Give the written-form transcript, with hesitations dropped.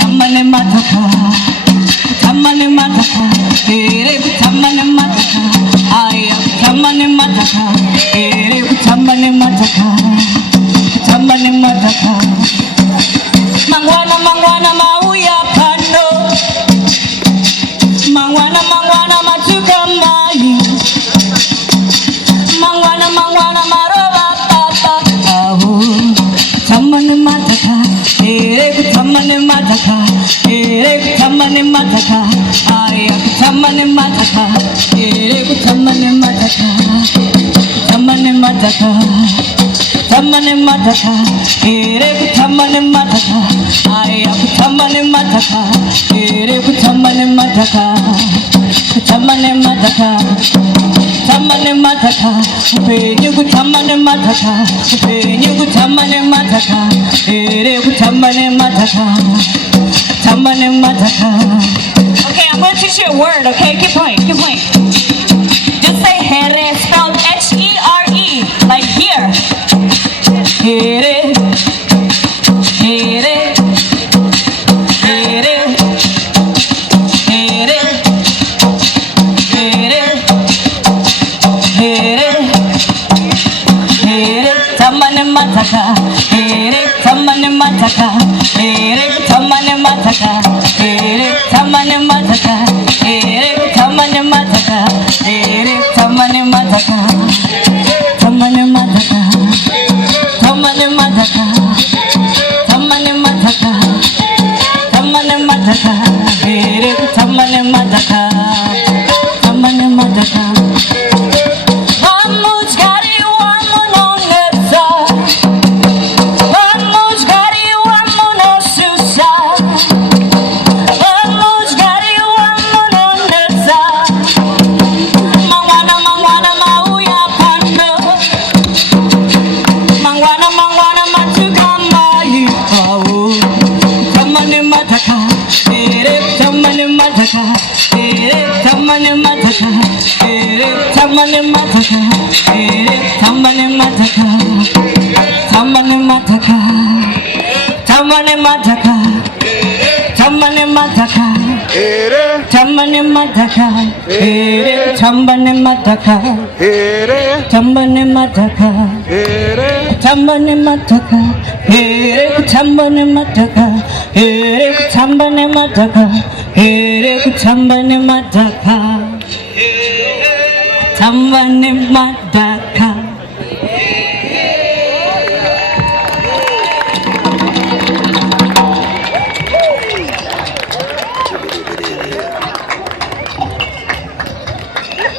Tamane mataka, tamane mataka, ere tamane mataka, aya tamane mataka, ere tamane mataka, tamane mataka. Mangwana mangwana mauya pano, mangwana mangwana matuka mai, mangwana mangwana maroba tata, ahu tamane mataka. Tamane mataka, tamane mataka, aya tamane mataka, tamane mataka, tamane mataka, tamane mataka, tamane mataka, aya tamane mataka, tamane mataka, tamane mataka. Tamane mataka, penyu tamane mataka, penyu tamane mataka, ere tamane mataka, tamane mataka. Okay, I'm gonna teach you a word. Okay, keep going, keep going. Just say here, spelled H-E-R-E, like here. Here, here, here. Tamane mataka, tamane mataka, tamane mataka, tamane mataka, tamane mataka, tamane mataka, tamane mataka, tamane mataka, tamane mataka, tamane mataka, tamane mataka, tamane mataka. Tamane mataka, tamane mataka, tamane mataka, tamane mataka, tamane mataka, tamane mataka, tamane mataka, tamane mataka, tamane mataka, tamane mataka, tamane mataka, tamane mataka, tamane mataka, tamane mataka, tamane mataka, tamane mataka.